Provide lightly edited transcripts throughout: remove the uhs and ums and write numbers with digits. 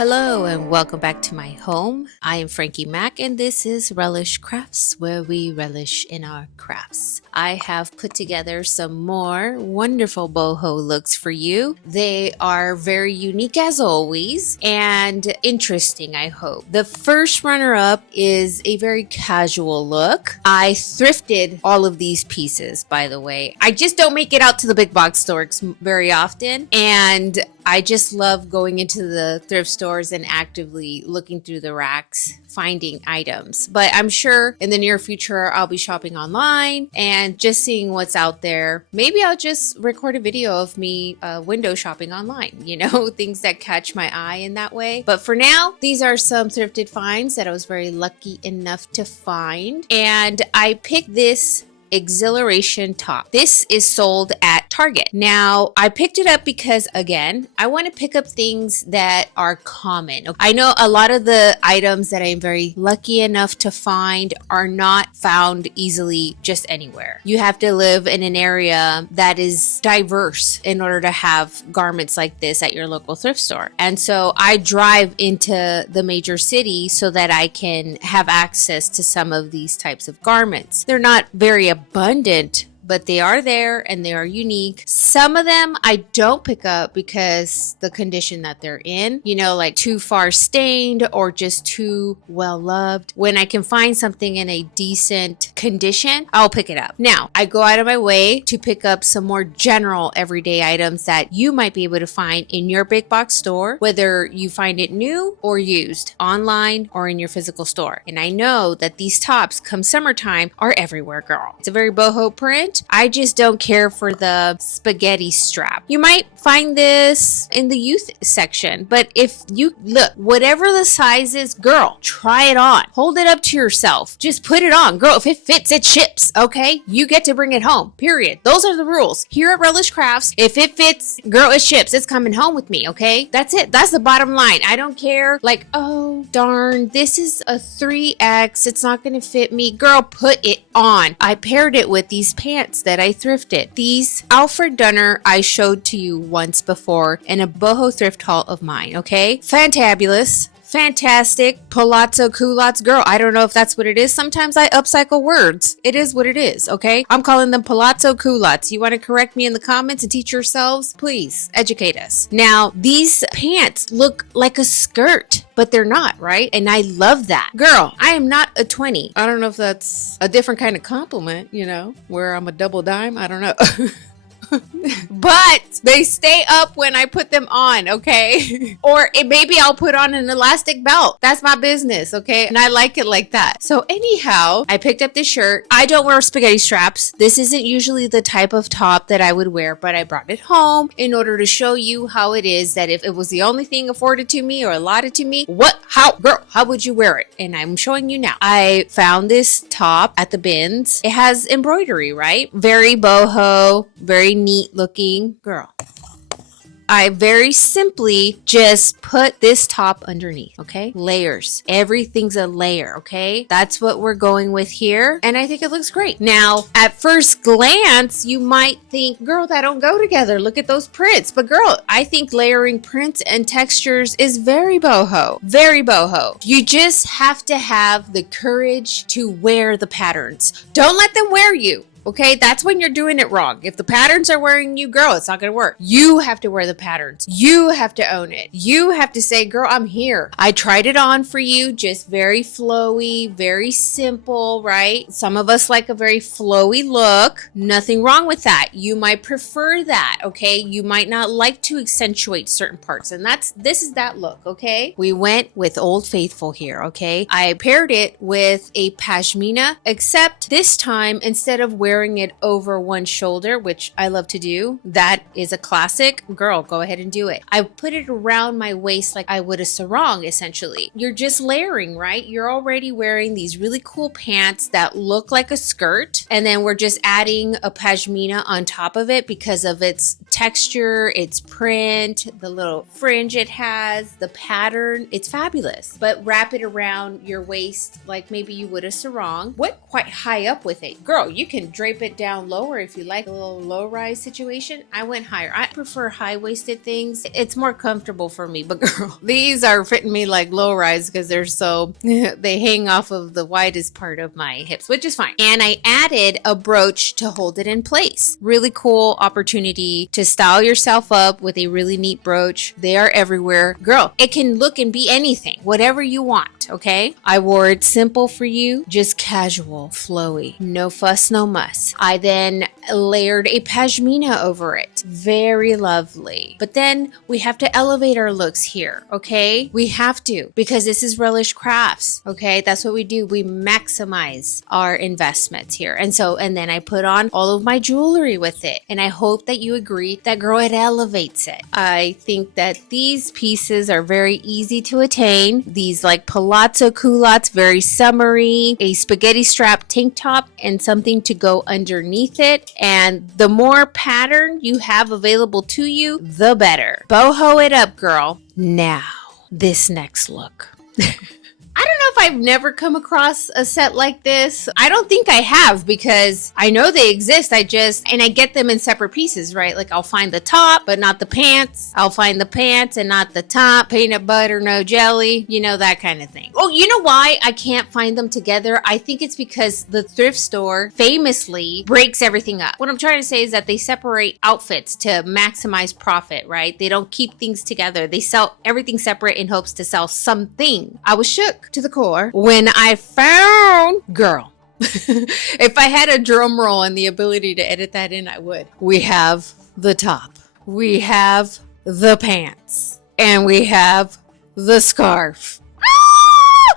Hello and welcome back to my home. I am Frankie Mack and this is Relish Crafts, where we relish in our crafts. I have put together some more wonderful boho looks for you. They are very unique as always and interesting, I hope. The first runner-up is a very casual look. I thrifted all of these pieces, by the way. I just don't make it out to the big box stores very often, and I just love going into the thrift stores and actively looking through the racks, finding items. But I'm sure in the near future, I'll be shopping online and just seeing what's out there. Maybe I'll just record a video of me window shopping online, things that catch my eye in that way. But for now, these are some thrifted finds that I was very lucky enough to find. And I picked this exhilaration top. This is sold at Target. Now, I picked it up because, again, I want to pick up things that are common. I know a lot of the items that I'm very lucky enough to find are not found easily just anywhere. You have to live in an area that is diverse in order to have garments like this at your local thrift store. And so I drive into the major city so that I can have access to some of these types of garments. They're not very abundant, but they are there and they are unique. Some of them I don't pick up because the condition that they're in, like too far stained or just too well loved. When I can find something in a decent condition, I'll pick it up. Now, I go out of my way to pick up some more general everyday items that you might be able to find in your big box store, whether you find it new or used, online or in your physical store. And I know that these tops come summertime are everywhere, girl. It's a very boho print. I just don't care for the spaghetti strap. You might find this in the youth section, but if you look, whatever the size is, girl, try it on. Hold it up to yourself. Just put it on. Girl, if it fits, it ships, okay? You get to bring it home, period. Those are the rules. Here at Relish Crafts, if it fits, girl, it ships. It's coming home with me, okay? That's it. That's the bottom line. I don't care, like, oh, darn, this is a 3X. It's not going to fit me. Girl, put it on. I paired it with these pants that I thrifted. These Alfred Dunner I showed to you once before in a boho thrift haul of mine, okay? Fantabulous. Fantastic. Palazzo culottes. Girl, I don't know if that's what it is. Sometimes I upcycle words. It is what it is, okay? I'm calling them palazzo culottes. You want to correct me in the comments and teach yourselves? Please educate us. Now, these pants look like a skirt, but they're not, right? And I love that. Girl, I am not a 20. I don't know if that's a different kind of compliment, where I'm a double dime. I don't know. But they stay up when I put them on, okay? Or maybe I'll put on an elastic belt. That's my business, okay? And I like it like that. So anyhow, I picked up this shirt. I don't wear spaghetti straps. This isn't usually the type of top that I would wear, but I brought it home in order to show you how it is that if it was the only thing afforded to me or allotted to me, how would you wear it? And I'm showing you now. I found this top at the bins. It has embroidery, right? Very boho, very neat looking. Girl, I very simply just put this top underneath, okay? Layers. Everything's a layer, okay? That's what we're going with here, and I think it looks great. Now, at first glance, you might think, girl, that don't go together. Look at those prints. But girl, I think layering prints and textures is very boho. Very boho. You just have to have the courage to wear the patterns. Don't let them wear you. Okay, that's when you're doing it wrong. If the patterns are wearing you, girl, it's not going to work. You have to wear the patterns. You have to own it. You have to say, girl, I'm here. I tried it on for you, just very flowy, very simple, right? Some of us like a very flowy look. Nothing wrong with that. You might prefer that, okay? You might not like to accentuate certain parts, and this is that look, okay? We went with Old Faithful here, okay? I paired it with a Pashmina, except this time, instead of wearing it over one shoulder, which I love to do. That is a classic. Girl, go ahead and do it. I put it around my waist like I would a sarong, essentially. You're just layering, right? You're already wearing these really cool pants that look like a skirt, and then we're just adding a pashmina on top of it because of its texture, its print, the little fringe it has, the pattern. It's fabulous. But wrap it around your waist like maybe you would a sarong. What quite high up with it. Girl, you can drape it down lower if you like a little low rise situation. I went higher. I prefer high-waisted things. It's more comfortable for me, but girl, these are fitting me like low rise because they're so, they hang off of the widest part of my hips, which is fine. And I added a brooch to hold it in place. Really cool opportunity to style yourself up with a really neat brooch. They are everywhere. Girl, it can look and be anything, whatever you want, okay? I wore it simple for you, just casual, flowy, no fuss, no muss. I then layered a pashmina over it. Very lovely. But then we have to elevate our looks here, okay? We have to, because this is Relish Crafts, okay? That's what we do. We maximize our investments here. And then I put on all of my jewelry with it. And I hope that you agree that, girl, it elevates it. I think that these pieces are very easy to attain. These like palazzo culottes, very summery, a spaghetti strap tank top, and something to go underneath it. And the more pattern you have available to you, the better. Boho it up, girl. Now, this next look. I don't know if I've never come across a set like this. I don't think I have because I know they exist. I get them in separate pieces, right? Like I'll find the top, but not the pants. I'll find the pants and not the top. Peanut butter, no jelly, you know, that kind of thing. Oh, you know why I can't find them together? I think it's because the thrift store famously breaks everything up. What I'm trying to say is that they separate outfits to maximize profit, right? They don't keep things together. They sell everything separate in hopes to sell something. I was shook to the core when I found, girl, if I had a drum roll and the ability to edit that in, I would. We have the top, we have the pants, and we have the scarf.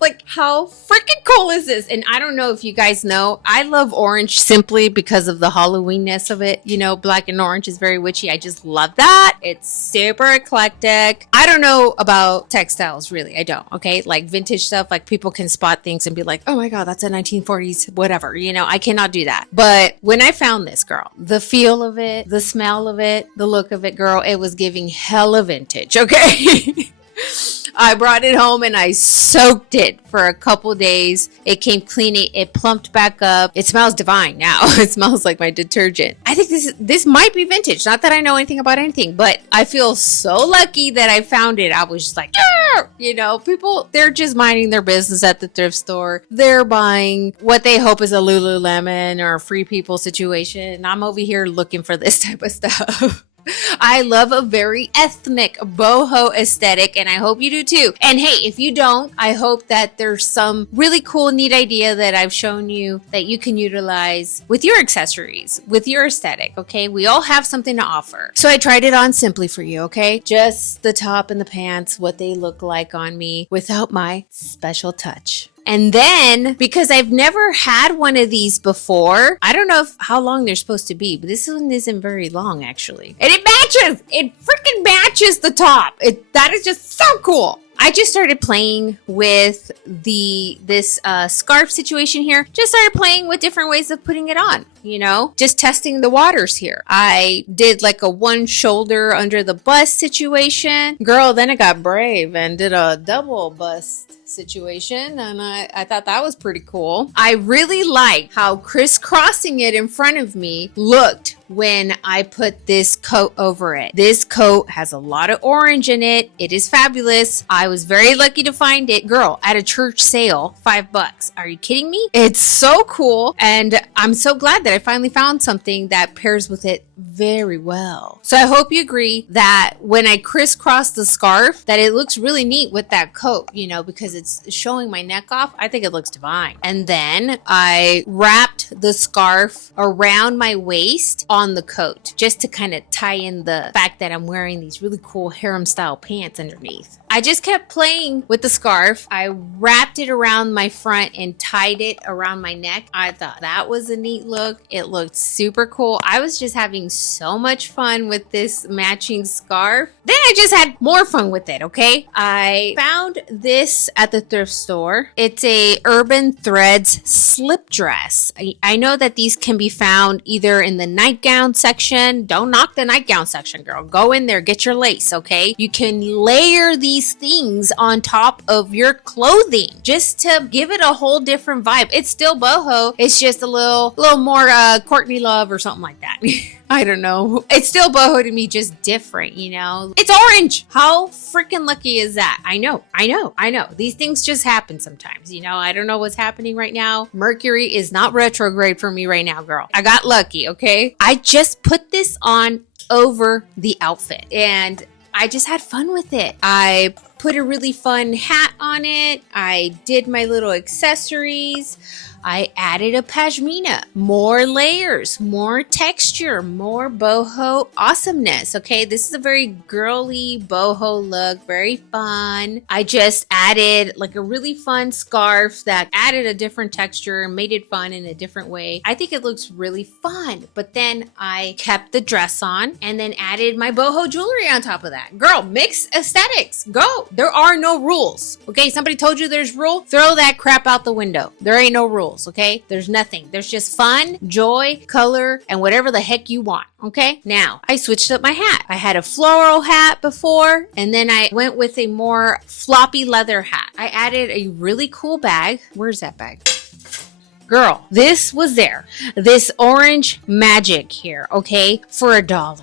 Like, how freaking cool is this? And I don't know if you guys know, I love orange simply because of the Halloweenness of it. You know, black and orange is very witchy. I just love that. It's super eclectic. I don't know about textiles, really. I don't, okay? Like vintage stuff, like people can spot things and be like, oh my God, that's a 1940s, whatever. You know, I cannot do that. But when I found this, girl, the feel of it, the smell of it, the look of it, girl, it was giving hella vintage, okay? I brought it home and I soaked it for a couple days. It came clean. It plumped back up. It smells divine now. It smells like my detergent. I think this might be vintage. Not that I know anything about anything, but I feel so lucky that I found it. I was just like, yeah! You know, people, they're just minding their business at the thrift store. They're buying what they hope is a Lululemon or a Free People situation. And I'm over here looking for this type of stuff. I love a very ethnic boho aesthetic, and I hope you do too. And hey, if you don't, I hope that there's some really cool, neat idea that I've shown you that you can utilize with your accessories, with your aesthetic, okay? We all have something to offer. So I tried it on simply for you, okay? Just the top and the pants, what they look like on me without my special touch. And then, because I've never had one of these before, I don't know how long they're supposed to be, but this one isn't very long, actually. And it matches! It freaking matches the top! That is just so cool! I just started playing with this scarf situation here. Just started playing with different ways of putting it on, you know, just testing the waters here. I did like a one shoulder under the bust situation. Girl, then I got brave and did a double bust situation, and I thought that was pretty cool. I really like how crisscrossing it in front of me looked when I put this coat over it. This coat has a lot of orange in it. It is fabulous. I was very lucky to find it, girl, at a church sale, $5. Are you kidding me? It's so cool, and I'm so glad that I finally found something that pairs with it very well. So I hope you agree that when I crisscross the scarf, that it looks really neat with that coat, you know, because it's showing my neck off. I think it looks divine. And then I wrapped the scarf around my waist on the coat, just to kind of tie in the fact that I'm wearing these really cool harem style pants underneath. I just kept playing with the scarf. I wrapped it around my front and tied it around my neck. I thought that was a neat look. It looked super cool. I was just having so much fun with this matching scarf. Then I just had more fun with it, okay? I found this at the thrift store. It's a Urban Threads slip dress. I know that these can be found either in the nightgown section. Don't knock the nightgown section, girl. Go in there, get your lace, okay? You can layer these these things on top of your clothing just to give it a whole different vibe. It's still boho. It's just a little more Courtney Love or something like that. I don't know. It's still boho to me, just different, you know? It's orange. How freaking lucky is that? I know. These things just happen sometimes, you know? I don't know what's happening right now. Mercury is not retrograde for me right now, girl. I got lucky, okay? I just put this on over the outfit and I just had fun with it. I put a really fun hat on it. I did my little accessories. I added a pashmina, more layers, more texture, more boho awesomeness. Okay, this is a very girly boho look, very fun. I just added like a really fun scarf that added a different texture, made it fun in a different way. I think it looks really fun. But then I kept the dress on and then added my boho jewelry on top of that. Girl, mix aesthetics, go. There are no rules. Okay, somebody told you there's rules, throw that crap out the window. There ain't no rules. Okay, there's nothing. There's just fun, joy, color, and whatever the heck you want. Okay, now I switched up my hat. I had a floral hat before, and then I went with a more floppy leather hat. I added a really cool bag. Where's that bag? Girl, this was there. This orange magic here, okay, for $1.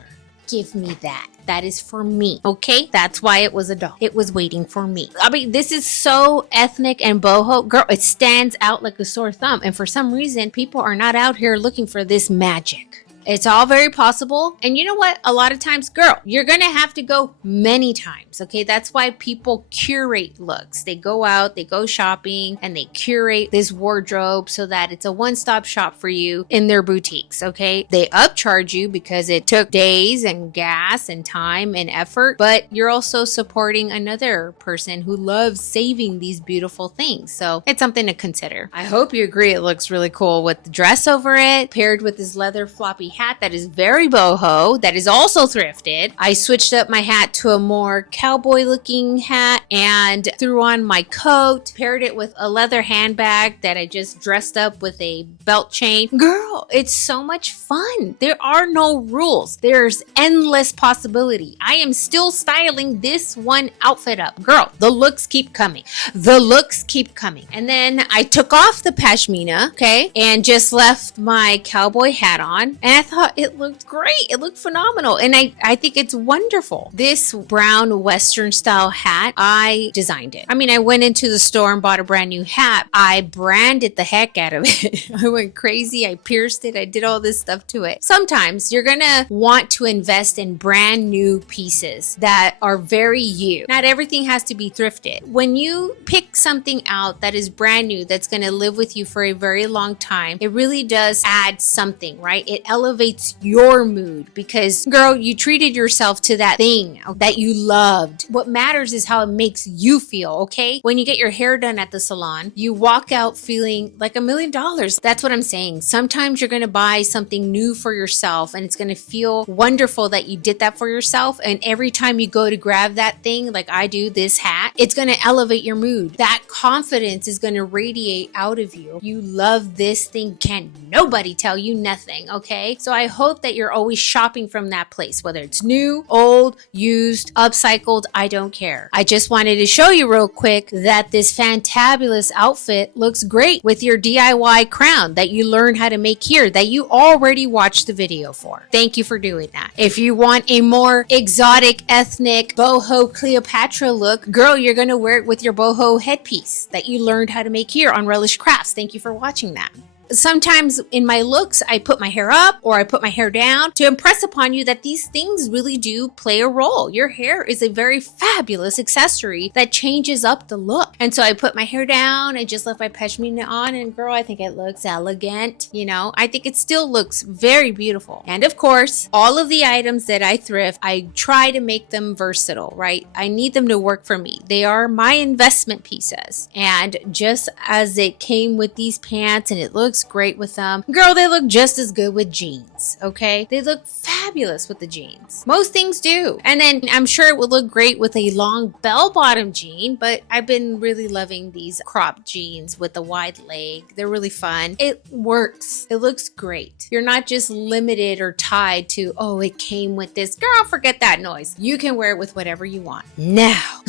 Give me that. That is for me, okay? That's why it was $1. It was waiting for me. I mean, this is so ethnic and boho. Girl, it stands out like a sore thumb. And for some reason, people are not out here looking for this magic. It's all very possible. And you know what? A lot of times, girl, you're going to have to go many times, okay? That's why people curate looks. They go out, they go shopping, and they curate this wardrobe so that it's a one-stop shop for you in their boutiques, okay? They upcharge you because it took days and gas and time and effort, but you're also supporting another person who loves saving these beautiful things. So it's something to consider. I hope you agree it looks really cool with the dress over it, paired with this leather floppy hat that is very boho, that is also thrifted. I switched up my hat to a more cowboy looking hat and threw on my coat, paired it with a leather handbag that I just dressed up with a belt chain. Girl, it's so much fun. There are no rules. There's endless possibility. I am still styling this one outfit up. Girl, the looks keep coming. The looks keep coming. And then I took off the pashmina, okay, and just left my cowboy hat on. And I thought it looked great. It looked phenomenal. And I think it's wonderful. This brown Western style hat, I designed it. I mean, I went into the store and bought a brand new hat. I branded the heck out of it. I went crazy. I pierced it. I did all this stuff to it. Sometimes you're going to want to invest in brand new pieces that are very you. Not everything has to be thrifted. When you pick something out that is brand new, that's going to live with you for a very long time, it really does add something, right? It elevates your mood because, girl, you treated yourself to that thing that you loved. What matters is how it makes you feel, okay? When you get your hair done at the salon, you walk out feeling like $1 million. That's what I'm saying. Sometimes you're going to buy something new for yourself and it's going to feel wonderful that you did that for yourself. And every time you go to grab that thing, like I do, this hat, it's going to elevate your mood. That confidence is going to radiate out of you. You love this thing. Can nobody tell you nothing, okay? So I hope that you're always shopping from that place, whether it's new, old, used, upcycled, I don't care. I just wanted to show you real quick that this fantabulous outfit looks great with your DIY crown that you learned how to make here that you already watched the video for. Thank you for doing that. If you want a more exotic, ethnic, boho Cleopatra look, girl, you're going to wear it with your boho headpiece that you learned how to make here on Relish Crafts. Thank you for watching that. Sometimes in my looks, I put my hair up or I put my hair down to impress upon you that these things really do play a role. Your hair is a very fabulous accessory that changes up the look. And so I put my hair down and just left my pashmina on, and girl, I think it looks elegant. You know, I think it still looks very beautiful. And of course, all of the items that I thrift, I try to make them versatile, right? I need them to work for me. They are my investment pieces. And just as it came with these pants and it looks looks great with them. Girl, they look just as good with jeans, okay? They look fabulous with the jeans. Most things do. And then I'm sure it would look great with a long bell-bottom jean, but I've been really loving these cropped jeans with a wide leg. They're really fun. It works. It looks great. You're not just limited or tied to, oh, it came with this. Girl, forget that noise. You can wear it with whatever you want. Now,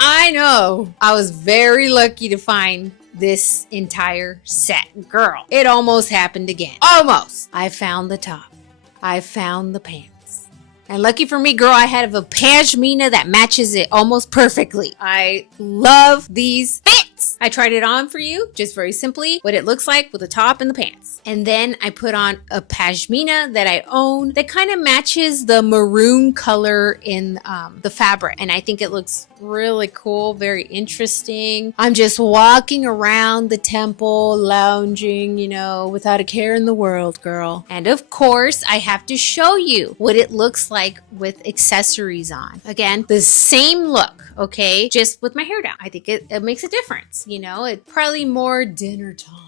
I know I was very lucky to find this entire set. Girl, it almost happened again. Almost. I found the top. I found the pants. And lucky for me, girl, I have a pashmina that matches it almost perfectly. I love these pants. I tried it on for you, just very simply, what it looks like with the top and the pants. And then I put on a pashmina that I own that kind of matches the maroon color in the fabric. And I think it looks really cool, very interesting. I'm just walking around the temple, lounging, you know, without a care in the world, girl. And of course, I have to show you what it looks like with accessories on. Again, the same look, okay? Just with my hair down. I think it makes a difference, you know? It's probably more dinner time.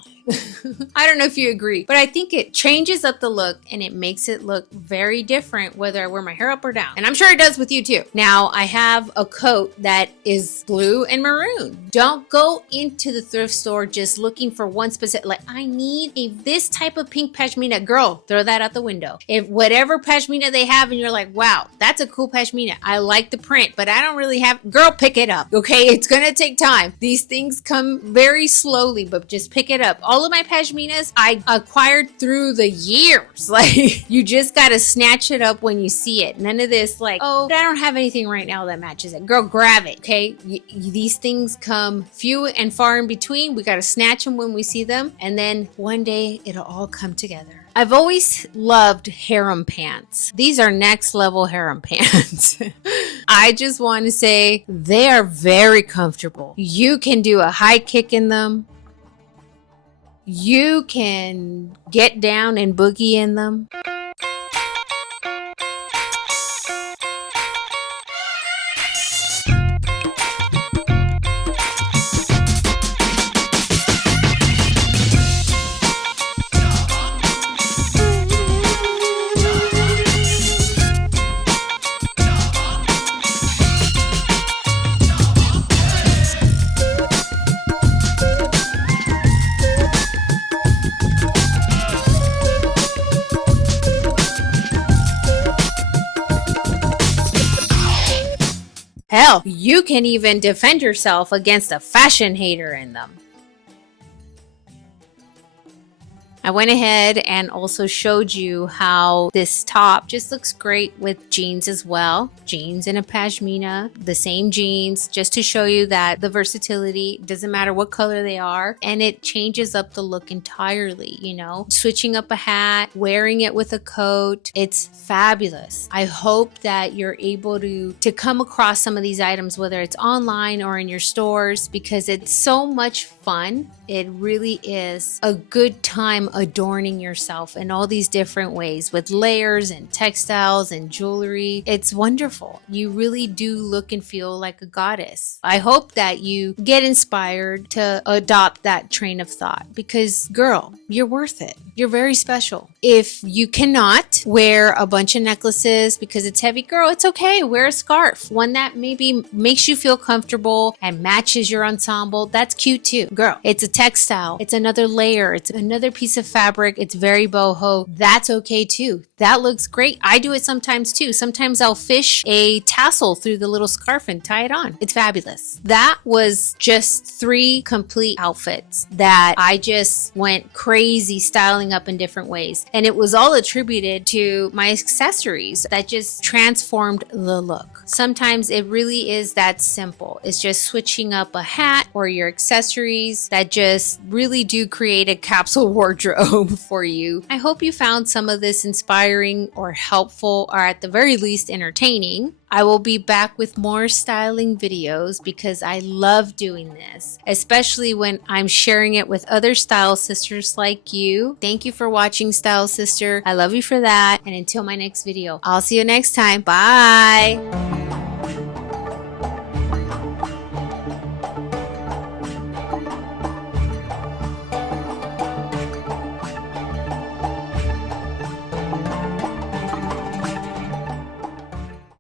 I don't know if you agree, but I think it changes up the look and it makes it look very different whether I wear my hair up or down. And I'm sure it does with you too. Now I have a coat that is blue and maroon. Don't go into the thrift store just looking for one specific, like I need this type of pink pashmina. Girl, throw that out the window. If whatever pashmina they have and you're like, wow, that's a cool pashmina. I like the print, but I don't really have, girl, pick it up. Okay, it's gonna take time. These things come very slowly, but just pick it up. All of my pashminas I acquired through the years. Like you just gotta snatch it up when you see it. None of this like, oh, I don't have anything right now that matches it. Girl, grab it, okay? These things come few and far in between. We gotta snatch them when we see them, and then one day it'll all come together. I've always loved harem pants. These are next level harem pants. I just want to say they are very comfortable. You can do a high kick in them. You can get down and boogie in them. Hell, you can even defend yourself against a fashion hater in them. I went ahead and also showed you how this top just looks great with jeans as well. Jeans and a pashmina, the same jeans, just to show you that the versatility doesn't matter what color they are, and it changes up the look entirely, you know? Switching up a hat, wearing it with a coat, it's fabulous. I hope that you're able to come across some of these items, whether it's online or in your stores, because it's so much fun. It really is a good time adorning yourself in all these different ways with layers and textiles and jewelry. It's wonderful. You really do look and feel like a goddess. I hope that you get inspired to adopt that train of thought because, girl, you're worth it. You're very special. If you cannot wear a bunch of necklaces because it's heavy, girl, it's okay. Wear a scarf. One that maybe makes you feel comfortable and matches your ensemble. That's cute too. Girl, it's a textile. It's another layer. It's another piece of fabric. It's very boho. That's okay too. That looks great. I do it sometimes too. Sometimes I'll fish a tassel through the little scarf and tie it on. It's fabulous. That was just 3 complete outfits that I just went crazy styling up in different ways. And it was all attributed to my accessories that just transformed the look. Sometimes it really is that simple. It's just switching up a hat or your accessories that just really do create a capsule wardrobe for you. I hope you found some of this inspiring or helpful, or at the very least entertaining. I will be back with more styling videos because I love doing this, especially when I'm sharing it with other style sisters like you. Thank you for watching, Style Sister. I love you for that. And until my next video, I'll see you next time. Bye.